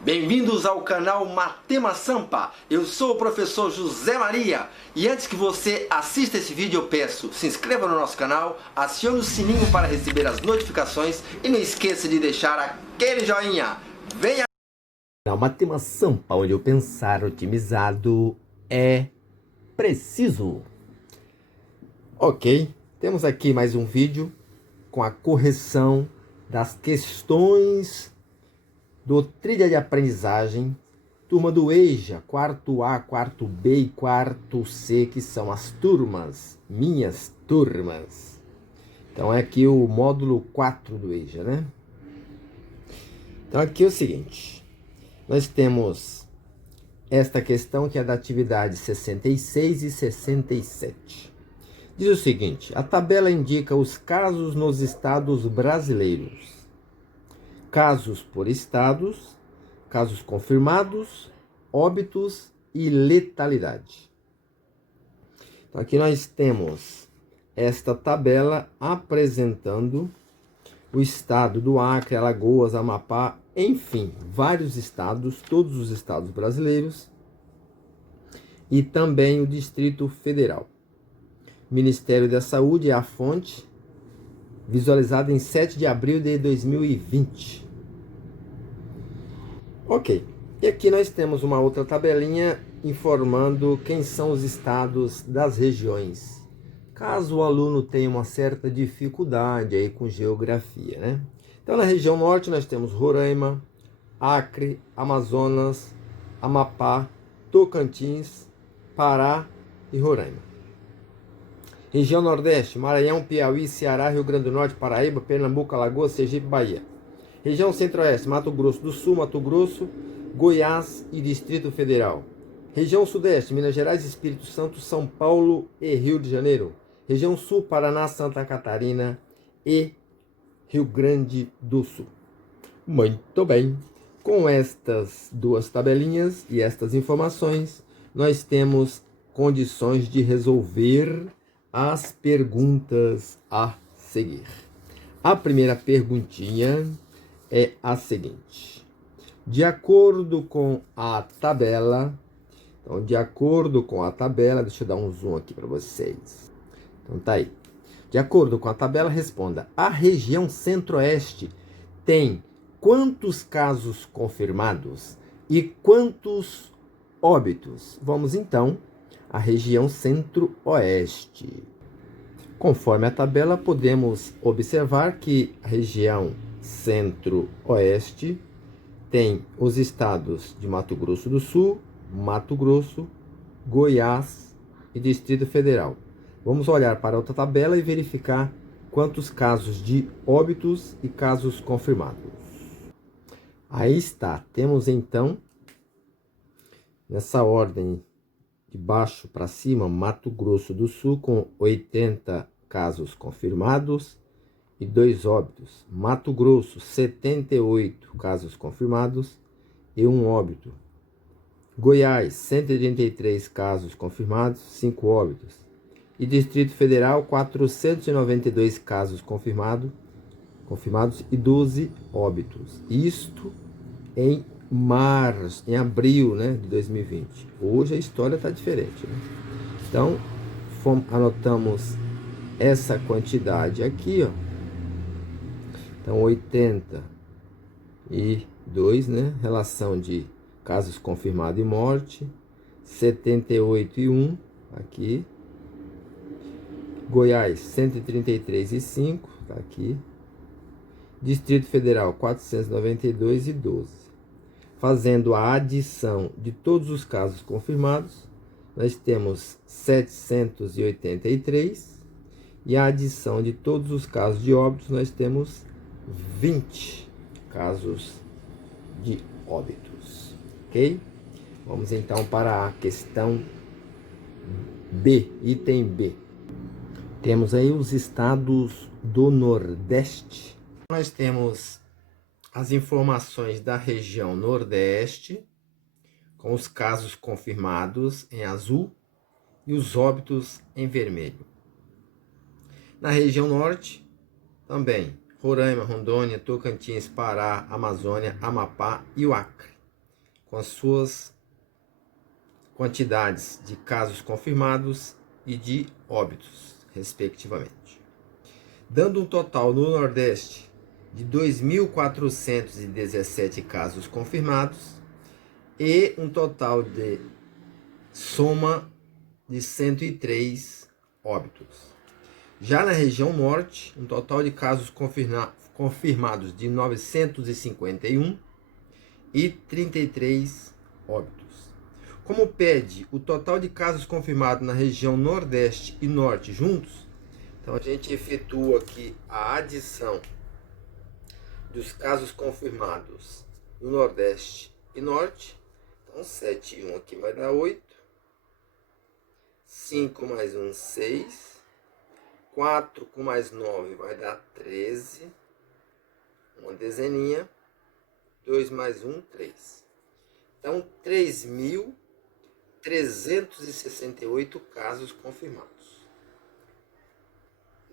Bem-vindos ao canal Matema Sampa. Eu sou o professor José Maria. E antes que você assista esse vídeo, eu peço, se inscreva no nosso canal, acione o sininho para receber as notificações e não esqueça de deixar aquele joinha. Venha! Canal Matema Sampa, onde o pensar otimizado é preciso. Ok, temos aqui mais um vídeo com a correção das questões do Trilha de Aprendizagem, turma do EJA, quarto A, quarto B e quarto C, que são as turmas, minhas turmas. Então é aqui o módulo 4 do EJA, né? Então aqui é o seguinte, nós temos esta questão que é da atividade 66 e 67. Diz o seguinte, a tabela indica os casos nos estados brasileiros. Casos por estados, casos confirmados, óbitos e letalidade. Então aqui nós temos esta tabela apresentando o estado do Acre, Alagoas, Amapá, enfim, vários estados, todos os estados brasileiros e também o Distrito Federal. Ministério da Saúde é a fonte, visualizada em 7 de abril de 2020. Ok, e aqui nós temos uma outra tabelinha informando quem são os estados das regiões. Caso o aluno tenha uma certa dificuldade aí com geografia, né? Então na região norte nós temos Roraima, Acre, Amazonas, Amapá, Tocantins, Pará e Roraima. Região Nordeste, Maranhão, Piauí, Ceará, Rio Grande do Norte, Paraíba, Pernambuco, Alagoas, Sergipe, Bahia. Região Centro-Oeste, Mato Grosso do Sul, Mato Grosso, Goiás e Distrito Federal. Região Sudeste, Minas Gerais, Espírito Santo, São Paulo e Rio de Janeiro. Região Sul, Paraná, Santa Catarina e Rio Grande do Sul. Muito bem. Com estas duas tabelinhas e estas informações, nós temos condições de resolver as perguntas a seguir. A primeira perguntinha é a seguinte. De acordo com a tabela, então de acordo com a tabela, deixa eu dar um zoom aqui para vocês. Então tá aí. De acordo com a tabela, responda. A região Centro-Oeste tem quantos casos confirmados e quantos óbitos? Vamos então à região Centro-Oeste. Conforme a tabela, podemos observar que a região Centro-Oeste tem os estados de Mato Grosso do Sul, Mato Grosso, Goiás e Distrito Federal. Vamos olhar para outra tabela e verificar quantos casos de óbitos e casos confirmados. Aí está, temos então, nessa ordem de baixo para cima, Mato Grosso do Sul com 80 casos confirmados e 2 óbitos. Mato Grosso, 78 casos confirmados e 1 óbito. Goiás, 183 casos confirmados, 5 óbitos. E Distrito Federal, 492 casos confirmados e 12 óbitos. Isto em março, em abril, né, de 2020. Hoje a história está diferente, né? Então, anotamos essa quantidade aqui, ó. Então, 82, né? Relação de casos confirmados e morte. 78 e 1, aqui. Goiás, 133 e 5, tá aqui. Distrito Federal, 492 e 12. Fazendo a adição de todos os casos confirmados, nós temos 783. E a adição de todos os casos de óbitos, nós temos 20 casos de óbitos. Ok? Vamos então para a questão B, item B. Temos aí os estados do Nordeste. Nós temos as informações da região Nordeste, com os casos confirmados em azul e os óbitos em vermelho. Na região Norte, também Roraima, Rondônia, Tocantins, Pará, Amazônia, Amapá e o Acre. com as suas quantidades de casos confirmados e de óbitos, respectivamente. Dando um total no Nordeste de 2.417 casos confirmados e um total de soma de 103 óbitos. Já na região Norte, um total de casos confirmados de 951 e 33 óbitos. Como pede o total de casos confirmados na região Nordeste e Norte juntos, então a gente efetua aqui a adição dos casos confirmados no Nordeste e Norte. Então 7 e 1 aqui vai dar 8. 5 mais 1, 6. 4 com mais 9 vai dar 13. Uma dezeninha. 2 mais 1, 3. Então, 3.368 casos confirmados.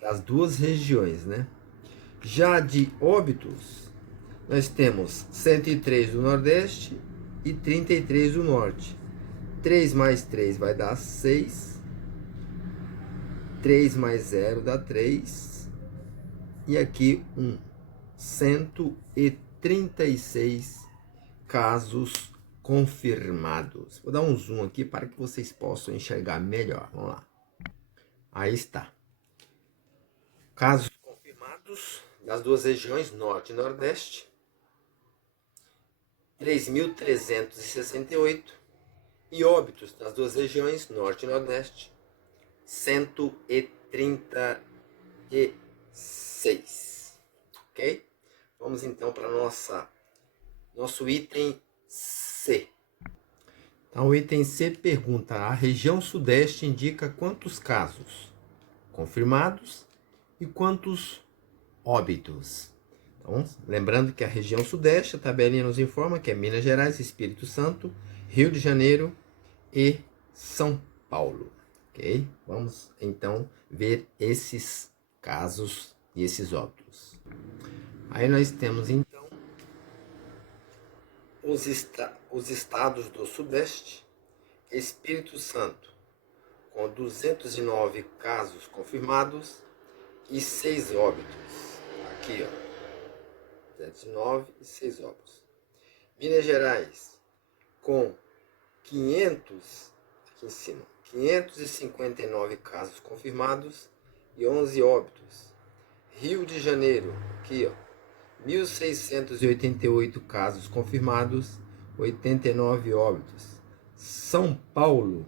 Das duas regiões, né? Já de óbitos, nós temos 103 do Nordeste e 33 do Norte. 3 mais 3 vai dar 6. 3 mais 0 dá 3. E aqui 136 casos confirmados. Vou dar um zoom aqui para que vocês possam enxergar melhor. Vamos lá. Aí está. Casos confirmados das duas regiões, Norte e Nordeste. 3.368. E óbitos das duas regiões, Norte e Nordeste. 136. Ok? Vamos então para nosso item C. Então, o item C pergunta: a região Sudeste indica quantos casos confirmados e quantos óbitos. Então, lembrando que a região Sudeste, a tabelinha nos informa que é Minas Gerais, Espírito Santo, Rio de Janeiro e São Paulo. Ok? Vamos então ver esses casos e esses óbitos. Aí nós temos então os estados do Sudeste. Espírito Santo com 209 casos confirmados e 6 óbitos. Aqui, ó, 209 e 6 óbitos. Minas Gerais com 500, aqui em cima, 559 casos confirmados e 11 óbitos. Rio de Janeiro, aqui, ó, 1.688 casos confirmados, 89 óbitos. São Paulo,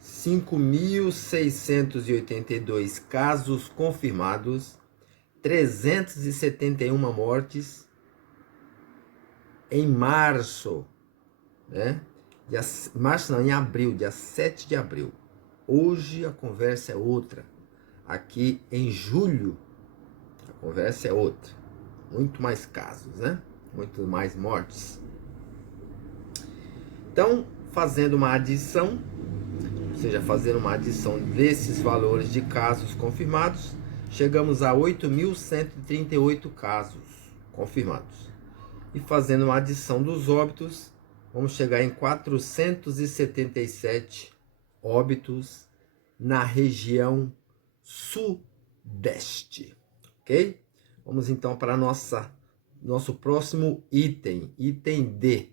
5.682 casos confirmados, 371 mortes em março, né? Em abril, dia 7 de abril. Hoje a conversa é outra. Aqui em julho, a conversa é outra. Muito mais casos, né? Muito mais mortes. Então, fazendo uma adição, ou seja, fazendo uma adição desses valores de casos confirmados, chegamos a 8.138 casos confirmados. E fazendo uma adição dos óbitos, vamos chegar em 477 óbitos na região Sudeste. Ok? Vamos então para nosso próximo item, item D.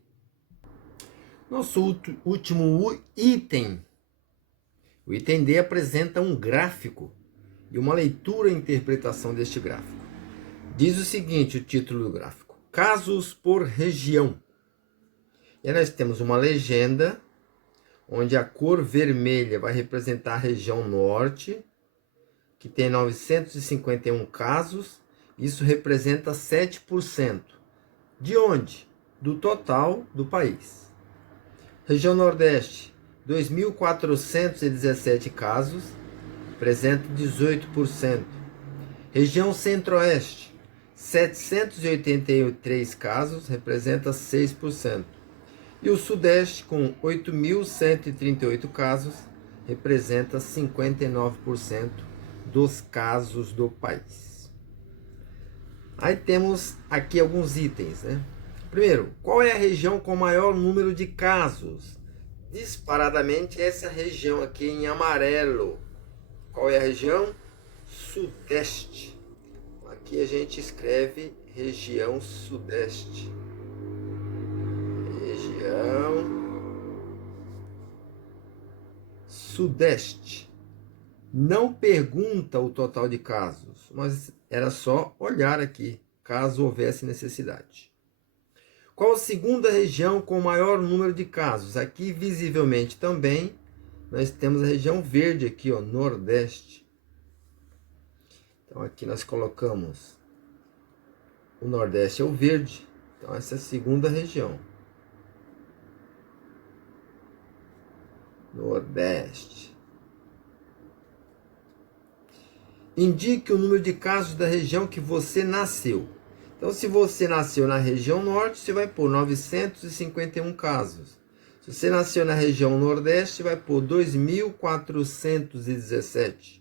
Nosso último item, o item D, apresenta um gráfico e uma leitura e interpretação deste gráfico. Diz o seguinte, o título do gráfico: casos por região. E aí nós temos uma legenda, onde a cor vermelha vai representar a região Norte, que tem 951 casos. Isso representa 7%. De onde? Do total do país. Região Nordeste, 2.417 casos, representa 18%. Região Centro-Oeste, 783 casos, representa 6%. E o Sudeste, com 8.138 casos, representa 59% dos casos do país. Aí temos aqui alguns itens, né? Primeiro, qual é a região com maior número de casos? Disparadamente essa região aqui em amarelo. Qual é a região? Sudeste. Aqui a gente escreve região Sudeste. Região Sudeste. Não pergunta o total de casos, mas era só olhar aqui, caso houvesse necessidade. Qual a segunda região com maior número de casos? Aqui, visivelmente também, nós temos a região verde aqui, ó, Nordeste. Então, aqui nós colocamos o Nordeste é o verde. Então, essa é a segunda região. Nordeste. Indique o número de casos da região que você nasceu. Então, se você nasceu na região norte, você vai pôr 951 casos. Se você nasceu na região nordeste, vai pôr 2.417.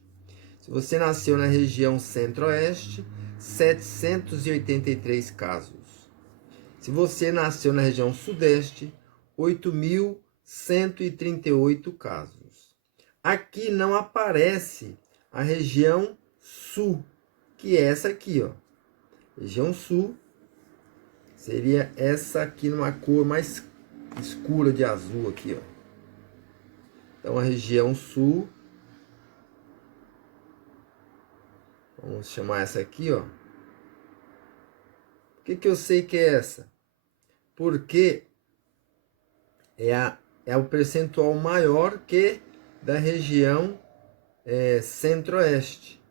Se você nasceu na região centro-oeste, 783 casos. Se você nasceu na região sudeste, 8.138 casos. Aqui não aparece a região sul, que é essa aqui, ó. Região sul seria essa aqui numa cor mais escura de azul aqui, ó. Então a região sul, vamos chamar essa aqui, ó. Por que eu sei que é essa? Porque é o percentual maior que da região centro-oeste.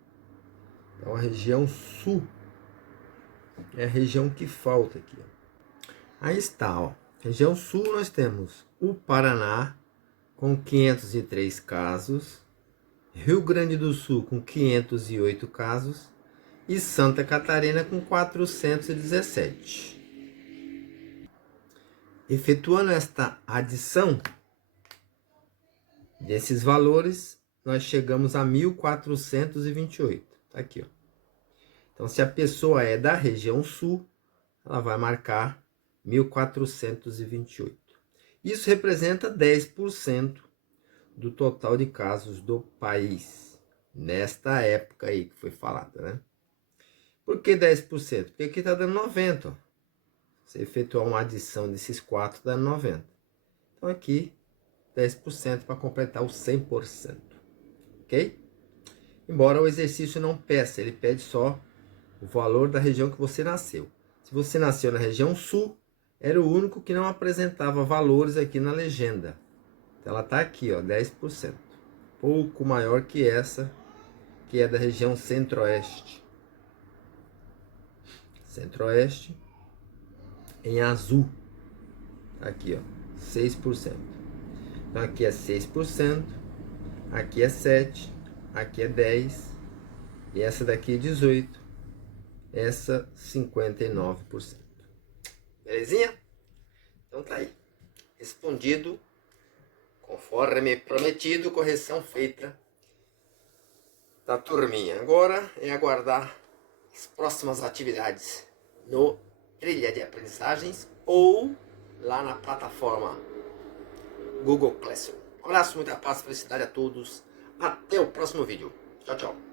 Então a região sul é a região que falta aqui, ó. Aí está, ó. Região sul nós temos o Paraná com 503 casos, Rio Grande do Sul com 508 casos e Santa Catarina com 417. Efetuando esta adição desses valores, nós chegamos a 1.428. Tá aqui, ó. Então, se a pessoa é da região sul, ela vai marcar 1.428. Isso representa 10% do total de casos do país, nesta época aí que foi falada, né? Por que 10%? Porque aqui está dando 90, ó. Você efetuar uma adição desses 4, dá 90. Então, aqui, 10% para completar os 100%. Ok? Embora o exercício não peça, ele pede só o valor da região que você nasceu. Se você nasceu na região sul, era o único que não apresentava valores aqui na legenda. Então ela está aqui, ó, 10%. Pouco maior que essa, que é da região centro-oeste. Centro-oeste em azul. Aqui, ó, 6%. Então aqui é 6%, aqui é 7%, aqui é 10%, e essa daqui é 18%, essa 59%. Belezinha? Então tá aí. Respondido, conforme prometido, correção feita da turminha. Agora é aguardar as próximas atividades no Trilha de Aprendizagens ou lá na plataforma Google Classroom. Um abraço, muita paz, felicidade a todos. Até o próximo vídeo. Tchau, tchau.